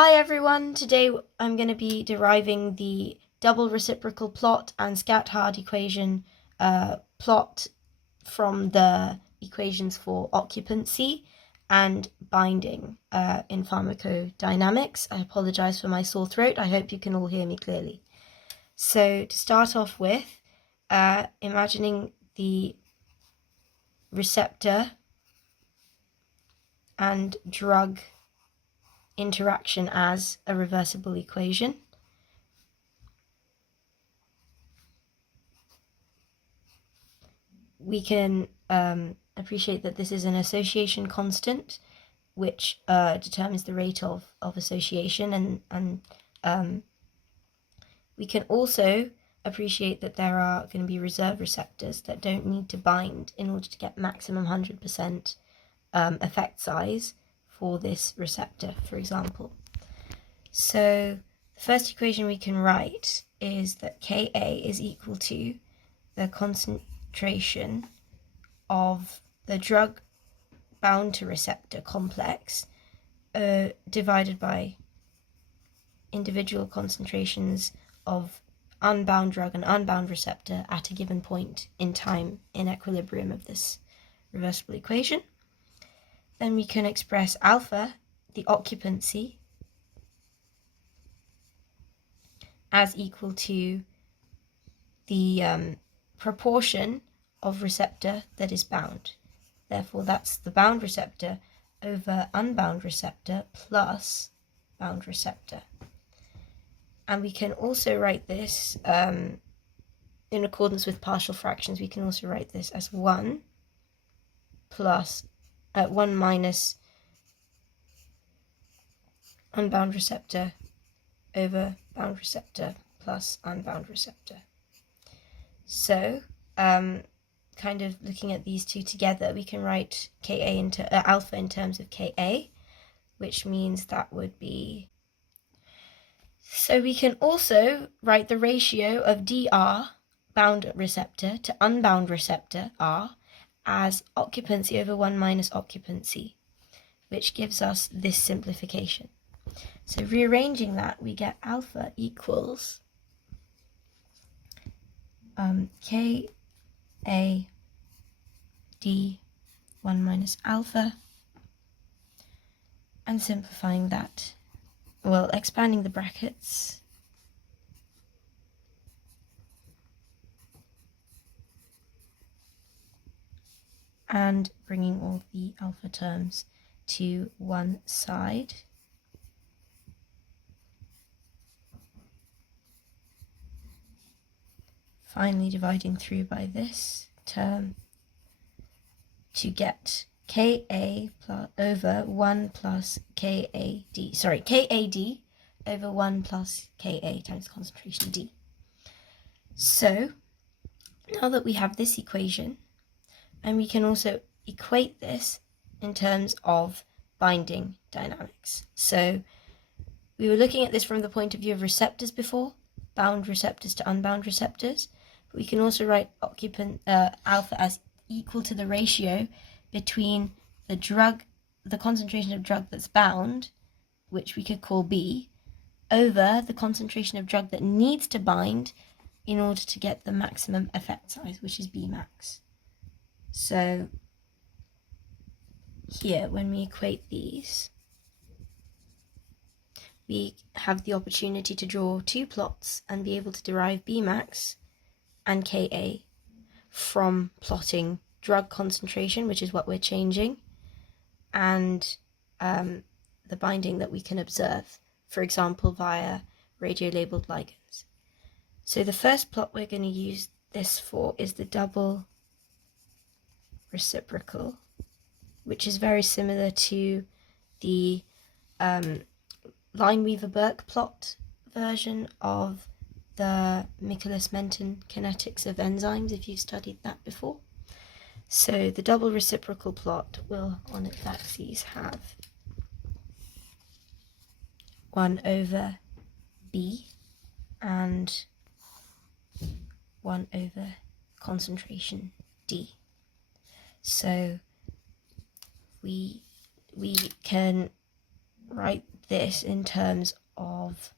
Hi everyone, today I'm going to be deriving the double reciprocal plot and Scatchard equation plot from the equations for occupancy and binding in pharmacodynamics. I apologize for my sore throat, I hope you can all hear me clearly. So to start off with, imagining the receptor and drug interaction as a reversible equation. We can appreciate that this is an association constant, which determines the rate of association, and we can also appreciate that there are going to be reserve receptors that don't need to bind in order to get maximum 100% effect size for this receptor, for example. So the first equation we can write is that Ka is equal to the concentration of the drug bound to receptor complex divided by individual concentrations of unbound drug and unbound receptor at a given point in time in equilibrium of this reversible equation. Then we can express alpha, the occupancy, as equal to the proportion of receptor that is bound. Therefore, that's the bound receptor over unbound receptor plus bound receptor. And we can also write this in accordance with partial fractions. We can also write this as 1 minus unbound receptor over bound receptor plus unbound receptor. So, kind of looking at these two together, we can write alpha in terms of Ka, which means that would be... So we can also write the ratio of dr, bound receptor, to unbound receptor, r, as occupancy over 1 minus occupancy, which gives us this simplification. So rearranging that, we get alpha equals Ka d 1 minus alpha, and simplifying that, well, expanding the brackets, and bringing all the alpha terms to one side. Finally dividing through by this term to get Ka over 1 plus KAD over 1 plus Ka times concentration D. So now that we have this equation, and we can also equate this in terms of binding dynamics. So we were looking at this from the point of view of receptors before, bound receptors to unbound receptors. But we can also write alpha as equal to the ratio between the concentration of drug that's bound, which we could call B, over the concentration of drug that needs to bind in order to get the maximum effect size, which is B max. So here, when we equate these, we have the opportunity to draw two plots and be able to derive B max and Ka from plotting drug concentration, which is what we're changing, and the binding that we can observe, for example, via radio-labeled ligands. So the first plot we're going to use this for is the double reciprocal, which is very similar to the Lineweaver-Burke plot version of the Michaelis-Menten kinetics of enzymes, if you've studied that before. So the double reciprocal plot will, on its axes, have 1 over B and 1 over concentration D. So we can write this in terms of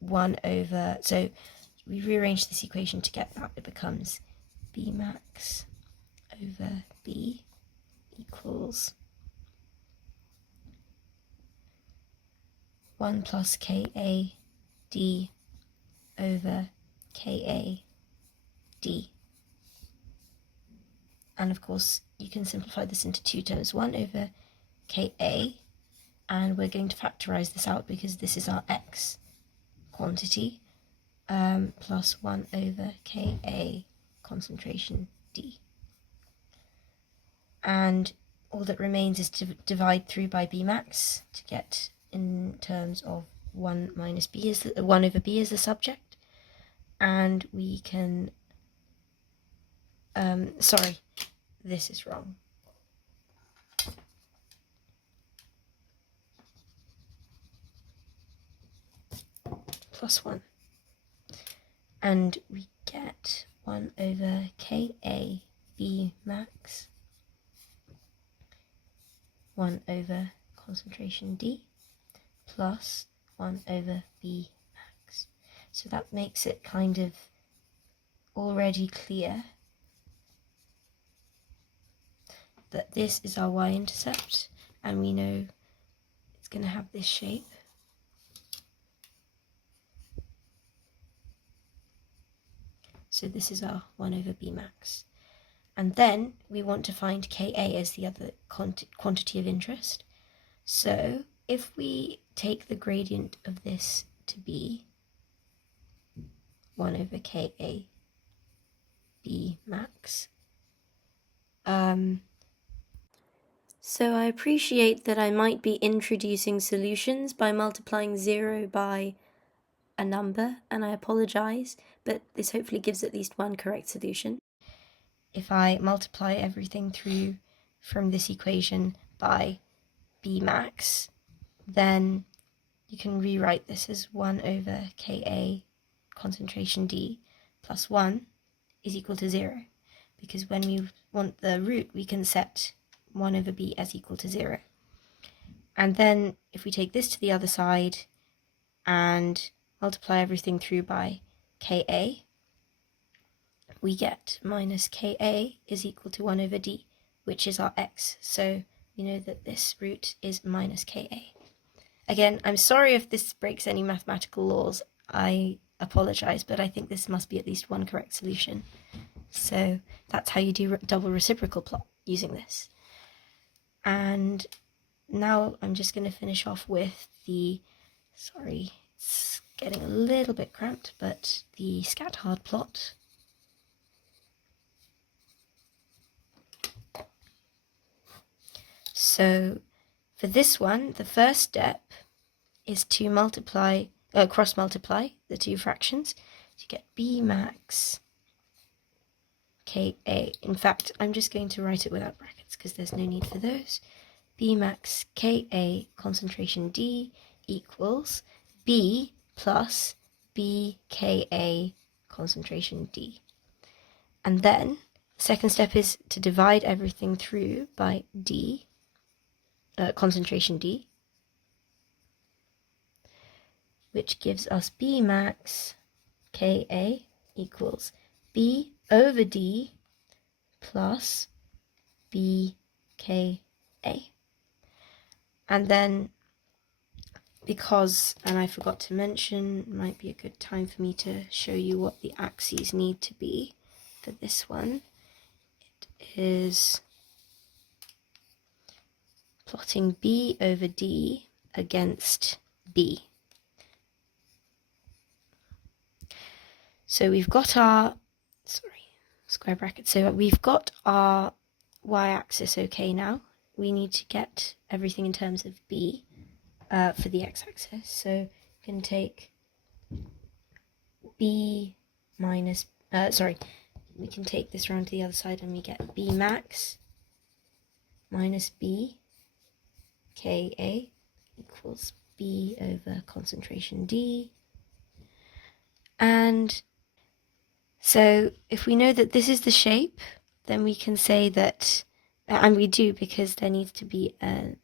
1 over, so we rearrange this equation to get that. It becomes B max over B equals 1 plus Ka d over Ka d. And of course, you can simplify this into two terms, 1 over Ka, and we're going to factorize this out because this is our x quantity, plus 1 over Ka concentration d. And all that remains is to divide through by B max to get in terms of 1 minus B is 1 over B is the subject, and we can sorry, this is wrong. Plus 1, and we get 1 over Ka B max 1 over concentration D plus 1 over B max. So that makes it kind of already clear that this is our y-intercept, and we know it's going to have this shape. So this is our 1 over B max. And then we want to find Ka as the other quantity of interest. So if we take the gradient of this to be 1 over Ka B max. So I appreciate that I might be introducing solutions by multiplying 0 by a number, and I apologize, but this hopefully gives at least one correct solution. If I multiply everything through from this equation by B max, then you can rewrite this as 1 over Ka concentration D plus 1 is equal to 0, because when we want the root, we can set 1 over B as equal to 0. And then if we take this to the other side and multiply everything through by Ka, we get minus Ka is equal to 1 over D, which is our x. So we know that this root is minus Ka. Again, I'm sorry if this breaks any mathematical laws. I apologize, but I think this must be at least one correct solution. So that's how you do double reciprocal plot using this. And now I'm just going to finish off with the, sorry, it's getting a little bit cramped, but the Scatchard plot. So for this one, the first step is to cross multiply the two fractions to get B max Ka. In fact, I'm just going to write it without brackets because there's no need for those. B max Ka concentration D equals B plus BKa concentration D. And then the second step is to divide everything through by D, concentration D, which gives us B max Ka equals B over D plus BKa. And then, because, and I forgot to mention, might be a good time for me to show you what the axes need to be for this one. It is plotting B over D against B. So we've got our, square bracket. So we've got our y-axis okay now. We need to get everything in terms of B for the x-axis. So we can take B minus, we can take this around to the other side and we get B max minus B Ka equals B over concentration D. And so if we know that this is the shape, then we can say that, and we do because there needs to be a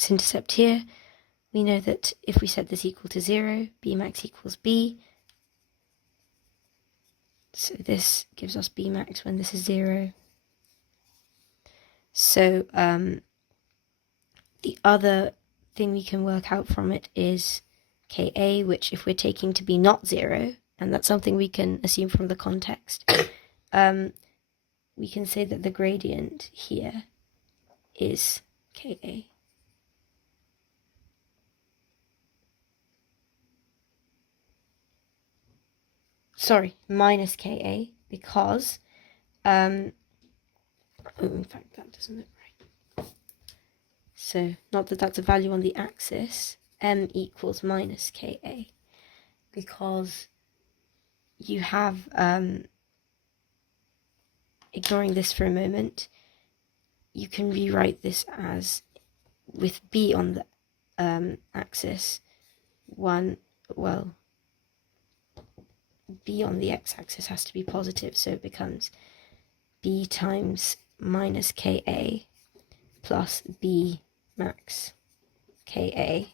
x-intercept here, we know that if we set this equal to 0, b max equals b. So this gives us b max when this is 0. So the other thing we can work out from it is Ka, which if we're taking to be not 0, and that's something we can assume from the context, we can say that the gradient here is Ka. Sorry, minus Ka, because, in fact, that doesn't look right. So, not that that's a value on the axis, m equals minus Ka, because you have, ignoring this for a moment, you can rewrite this as, with b on the axis, b on the x-axis has to be positive, so it becomes b times minus Ka plus b max Ka,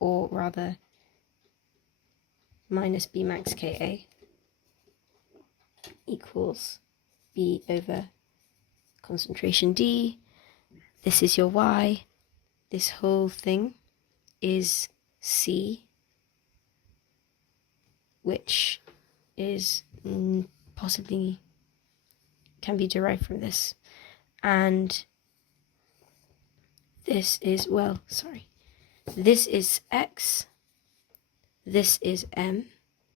or rather minus b max Ka equals b over concentration d. This is your y. This whole thing is c, which is possibly can be derived from this. And this is, this is x, this is m,